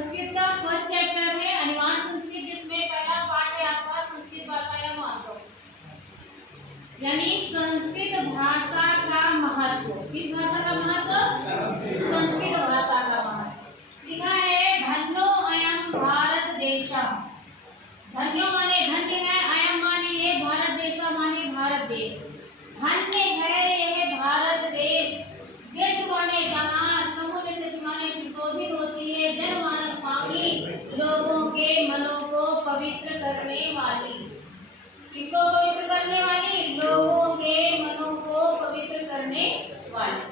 संस्कृत का first chapter है अनिवार्य संस्कृत, जिसमें पहला पार्ट है आपका संस्कृत भाषा या महत्व, यानी संस्कृत भाषा का महत्व। किस भाषा का महत्व? संस्कृत भाषा का महत्व। लिखा है धन्यो अयम भारत देशः। धन्यो माने धन्य है, अयम माने ये, भारत देशः माने भारत देश। धन्य है यह भारत देश, यज्ञ माने जहाँ, समुद्र से माने सुशोभित होती है, जनमानस पावनी, लोगों के मनों को पवित्र करने वाली। किसको पवित्र करने वाली? लोगों के मनों को पवित्र करने वाली।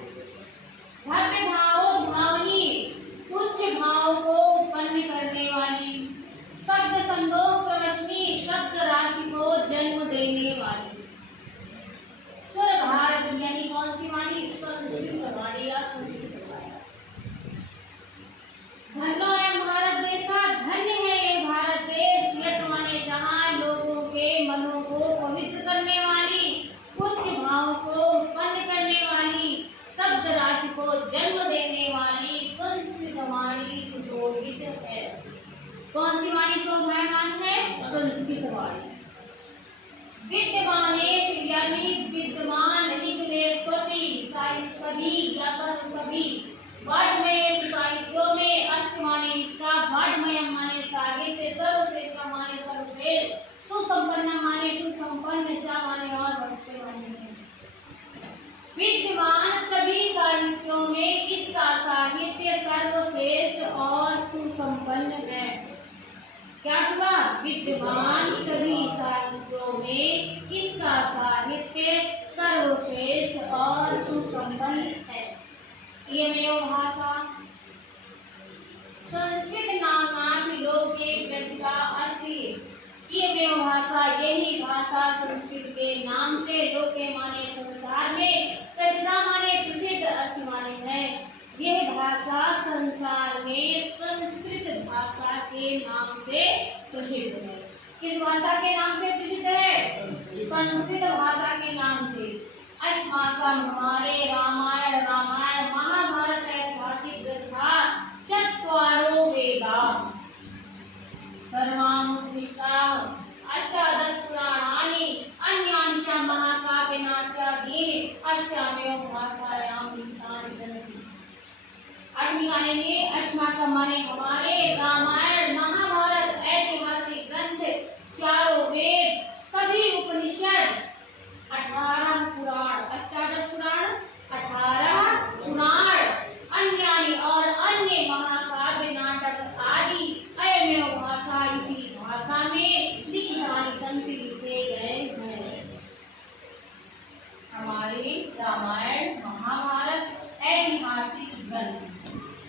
भव्य भावो भावनी, उच्च भाव को उत्पन्न करने वाली। शब्द संदोह प्रवशनी, शब्द राशि को जन्म देने वाली। सुर भारत यानी कौन सी वाणी? संस्कृत वाणी या संस्कृत भाषा। धन्य है भारत देशा, धन्य है ये भारत देश, यज्ञ माने जहाँ, लोगों के मनों को पवित्र करने वाली, उच्च भाव को उत्पन्न करने वाली, शब्द राशि को जन्म देने वाली संस्कृत वाणी सुशोभित है। कौन सी वाणी शोभायमान है? संस्कृत वाणी। विद्यमानेश यानी विद्यमान, निकलेश सभी या सर्व सभी, वर्णमय साहित्यों में, अस्य माने इसका, वर्णमय माने साहित्य, सर्वश्रेष्ठ माने सर्वश्रेष्ठ, सुसंपन्न माने सुसंपन्न, चा माने और भक्ति माने। विद्यमान सभी साहित्यों में इसका साहित्य सर्वश्रेष्ठ और सुसंपन्न है। क्या हुआ? विद्यमान सभी साहित्यों में इसका साहित्य सर्वश्रेष्ठ और सुसंपन्न है। इयमेव भाषा संस्कृत नाम्नापि लोके प्रथिता अस्ति। इयमेव भाषा, यही भाषा संस्कृत के नाम से, लोके माने संसार में, प्रथिता माने प्रसिद्ध, अस्ति माने है। यह भाषा संसार में संस्कृत भाषा के नाम से प्रसिद्ध है। किस भाषा के नाम से प्रसिद्ध है? संस्कृत भाषा के नाम से। अस्माकं हमारे रामायण महाभारत ऐतिहासिक ग्रंथा, चत्वारो वेदा, सर्वानुत्कृष्टाः, अष्टादश पुराणानि, अन्यानि च महाकाव्यनाट्यादीनि अस्यामेव भाषायां लिखितानि सन्ति। अग्नि आएंगे, अस्माकं माने हमारे, रामायण महाभारत ऐतिहासिक ग्रंथ, चारों वेद, सभी उपनिषद, 18 पुराण, अष्टादश पुराण, 18 पुराण, अन्यानि और अन्य महाकाव्य नाटक आदि, अयमेव भाषा, इसी भाषा में लिखितानि सन्ति, लिखे गए हैं। हमारे रामायण महाभारत ऐतिहासिक ग्रंथ,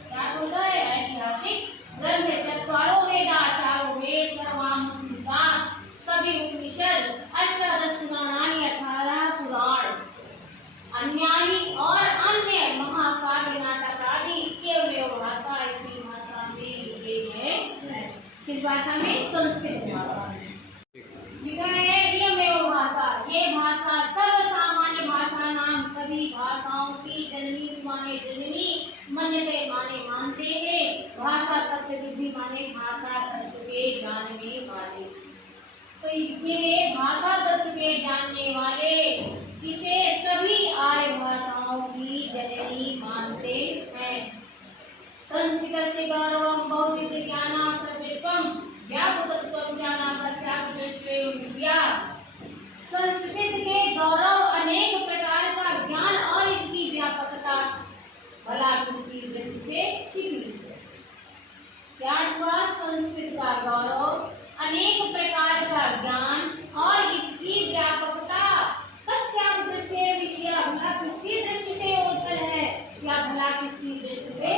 क्या बोलता है? ऐतिहासिक ग्रंथ, चत्वारो वेदा, चारों वेद, सर्वानुत्कृष्टा, सभी उपनिषद, अष्टादश पुराणानि, 18 पुराण, अन्यानि और अन्य महाकाव्य नाटक आदि, केवल भाषा, इसी भाषा में लिखे गए हैं। किस भाषा में? संस्कृत भाषा में लिखा है। इयमेव भाषा, ये भाषा सर्वसामान्य भाषा नाम, सभी भाषाओं की जननी माने जननी, मान्यते माने मानते हैं, भाषा तत्व विधि माने भाषा तत्व के जानने वाले। तो ये भाषा तत्व के जानने वाले इसे सभी आर्य भाषाओं की जननी मानते हैं। संस्कृतस्य गौरवं बौद्धिक ज्ञानं सर्वत्वं व्यापकत्वं च नाभस्यापि दृष्टेव विषया। संस्कृत के गौरव अनेक प्रकार का ज्ञान और इसकी व्यापकता भला किसकी दृष्टि से छिपी है। क्या हुआ? संस्कृत का गौरव, अनेक प्रकार का ज्ञान और इसकी व्यापकता, कस्यापि दृष्टेव विषया, भला किसकी दृष्टि से ओझल है या भला किसकी दृष्टि से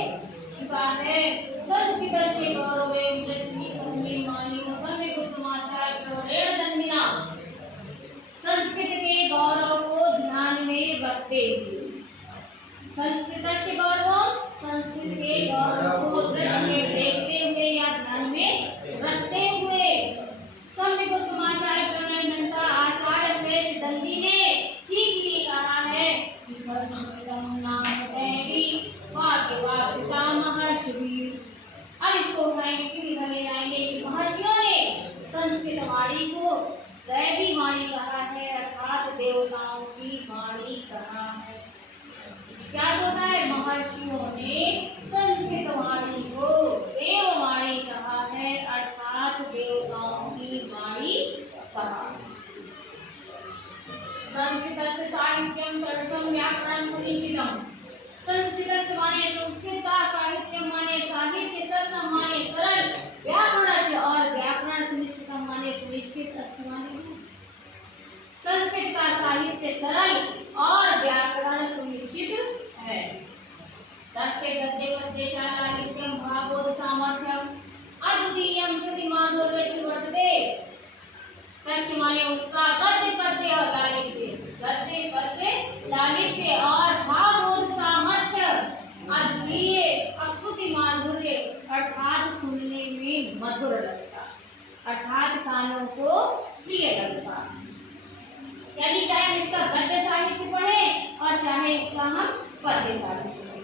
छिपा है। संस्कृतस्य गौरवे दृष्टि भूमि मानियो सम्यक उत्तमाचार्य प्रवरेण दंडिना। संस्कृत के गौरव को ध्यान में रखते हुए, संस्कृतस्य गौरव, संस्कृत के गौरव को दृष्टि में देखते हुए या ध्यान में रखते हुए, सम्यक उत्तमाचार्य प्रवरेण दंडिना, आचार्य श्रेष्ठ दंडी ने ठीक ही कहा है कि संस्कृतम नाम देवी वाक्य वाक्यता महर्षि। अब इसको वाणी को दैवी वाणी कहा है, अर्थात देवताओं की वाणी कहा है। क्या होता है? महर्षियों ने संस्कृत वाणी को देववाणी कहा है, अर्थात देवताओं की वाणी कहा है। संस्कृतस्य साहित्यं सरसं व्याकरणं सुनिश्चितम्। संस्कृतस्य माने संस्कृत का, साहित्यं माने साहित्य, सरसं माने सरल, व्याकरणच और व्याकरण सुनिश्चितम् माने सुनिश्चित अस्तु माने। संस्कृत का साहित्य सरल और व्याकरण सुनिश्चित है। तस्य गद्ये पद्ये च लालित्यं भावोद् सामर्थ्यम् अद्वितीयं श्रुतिमाधुर्यं वर्तते। तस्य माने उसका गद्य पद्य और लालित्य, गद्य पद्य लालित्य और भावोद् सामर्थ्य अद्वितीय, श्रुति माधुर्य अर्थात सुनने में मधुर लगता, अर्थात कानों को प्रिय लगता। यानी चाहे हम इसका गद्य साहित्य पढ़े और चाहे इसका हम पद्य साहित्य पढ़े,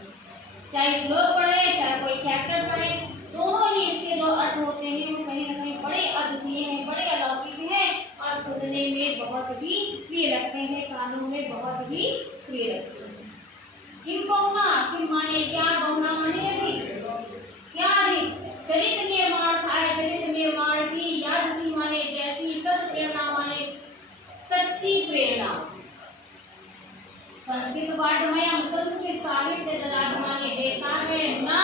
चाहे श्लोक पढ़े चाहे कोई चैप्टर पढ़े, दोनों ही इसके जो अर्थ होते हैं वो कहीं ना कहीं बड़े अद्वितीय हैं, बड़े अलौकिक हैं और सुनने में बहुत ही प्रिय लगते हैं, कानों में बहुत ही प्रिय लगते हैं। किम बहुना, किम माने क्या, बहुना माने अधिक, क्या अधिक, चरित्र निर्माण था है, चरित्र निर्माण की, यादसी माने जैसी, सच प्रेरणा माने सच्ची प्रेरणा। संस्कृत पाठमयम, संस्कृत साहित्य ददाति माने देता है ना,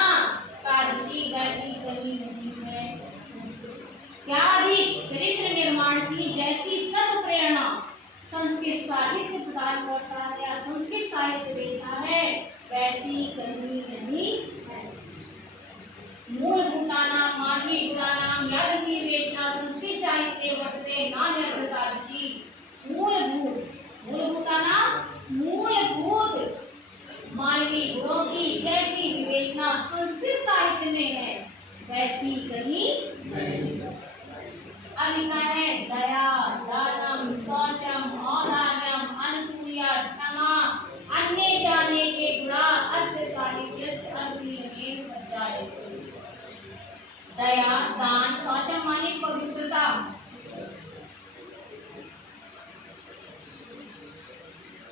तादृशी वैसी कहीं नहीं है। क्या अधिक, चरित्र निर्माण की जैसी सत प्रेरणा संस्कृत साहित्य प्रदान करता है या संस्कृत साहित्य देता है, वैसी कहीं नहीं है। मूलभूतानां मानवीभूतानां यादसी वेदना संस्कृत साहित्ये वर्तते नान्यथादृशी। मूलभूत, मूलभूतानां मूलभूत मानवीय गुणों की जैसी विवेचना संस्कृत साहित्य में है, वैसी कहीं नहीं। अब लिखा है दया, दानम, शौचम, औदार्यम, अनसूया, क्षमा, अन्य जाने के गुणा अस्य साहित्यस्य अनुशीलनेन सज्जायते। दया, दान, शौचम माने पवित्रता,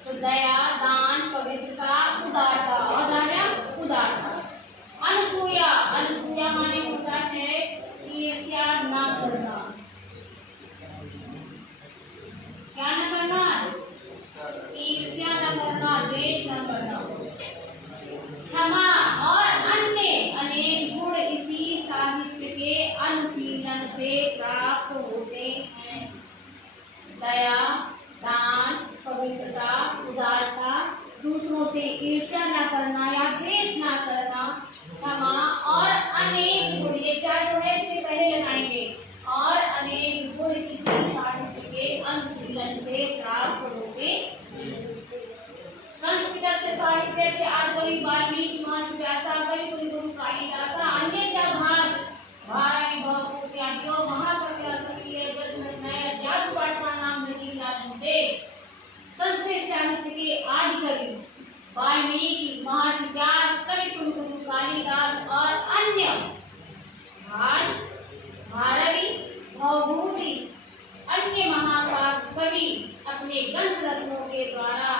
तो दया, दान, पवित्रता, उदारता, औदार्य उदारता। अनसूया, अनसूया माने होता है ईर्ष्या न करना, क्या न करना, ईर्ष्या न करना, द्वेष न करना। क्षमा और अन्य अनेक गुण इसी साहित्य के अनुशीलन से प्राप्त होते हैं। दया, दान, पवित्रता, उदारता, दूसरों से ईर्ष्या न करना या द्वेष न करना, क्षमा और अनेक गुण, ये चार जो है इसमें पहले लगाएंगे, और अनेक गुण इसी साहित्य के अनुशीलन से प्राप्त होते। संस्कृतस्य साहित्यस्य आदिकवि वाल्मीकि महर्षि व्यासः कवि कुलगुरु कालिदासः अन्येषां भारवी भवभूत्याद्यो महाकवयः सकीय जन्मन्याय अध्यात्म पाठकानां नदीलाभन्ते। संस्कृत साहित्य के आदि कवि वाल्मीकि, महर्षि व्यास, कवि कुलगुरु कालिदास और अन्य भारवी भवभूति अन्य महाकवि अपने ग्रंथ रत्नों के द्वारा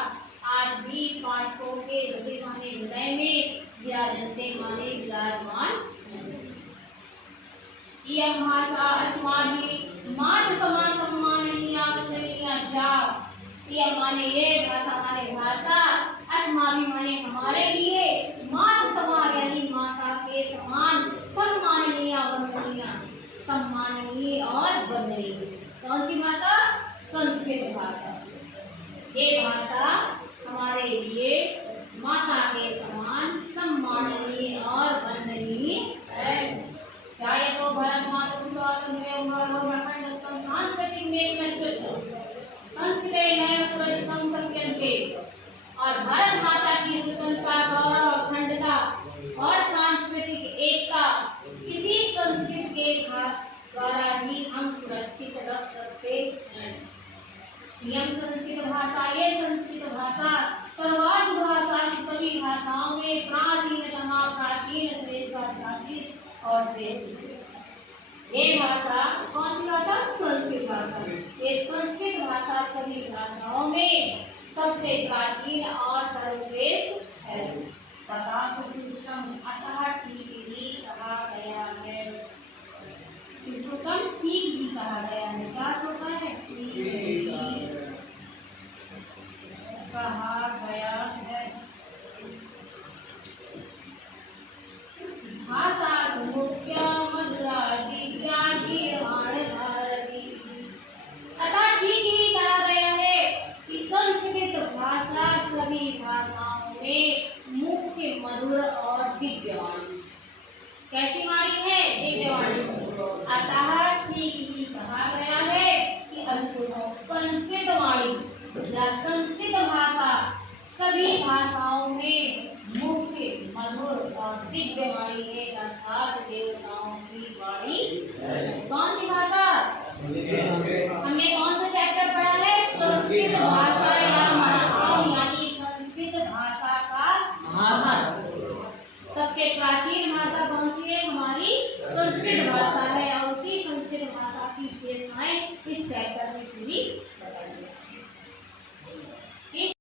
आज भी पाठकों के हृदय में विराजते माने विराजमान। इयं भाषा अस्माभिः मातृ समा सम्माननीया वंदनीया च। इयं माने ये भाषा, माने भाषा, अस्माभिः माने हमारे लिए, मातृ समा यानी माता के समान, सम्माननीय वंदनीय सम्माननीय और वंदनीय। कौन सी भाषा? संस्कृत भाषा। ये भाषा हमारे लिए माता के समान, सम्माननीय और वंदनीय है। चाहे तो भरत मातुम स्वातंत्र्यं भरतम सांस्कृतिक में संस्कृते नय सुरक्षितम सत्यन्ते, और भारत माता की स्वतंत्रता, गौरव, अखंडता और सांस्कृतिक एकता इसी संस्कृत के द्वारा ही हम सुरक्षित रख सकते हैं। यह संस्कृत भाषा, ये संस्कृत भाषा सर्वासु भाषा, सभी भाषाओं में प्राचीनतमा, प्राचीन, श्रेष्ठ और श्रेष्ठ। ये भाषा कौन सी भाषा? संस्कृत भाषा। ये संस्कृत भाषा सभी भाषाओं में सबसे प्राचीन और सर्वश्रेष्ठ है। तथा सुश्रुतम अतः ठीक भी कहा गया है। सुश्रुतम ठीक भी कहा गया है। क्या होता है? ठीक भी कहा गया है। भाषा समुख्य मधुरा दिव्या कीर्वाण भारती। अतः ठीक ही कहा गया है कि संस्कृत भाषा सभी भाषाओं में मुख्य, मधुर और दिव्य वाणी। कैसी वाणी है? दिव्य वाणी। अतः ठीक ही कहा गया है कि संस्कृत वाणी या संस्कृत भाषा सभी भाषाओं में मुख्य, मधुर और दिव्य वाणी है। अर्थात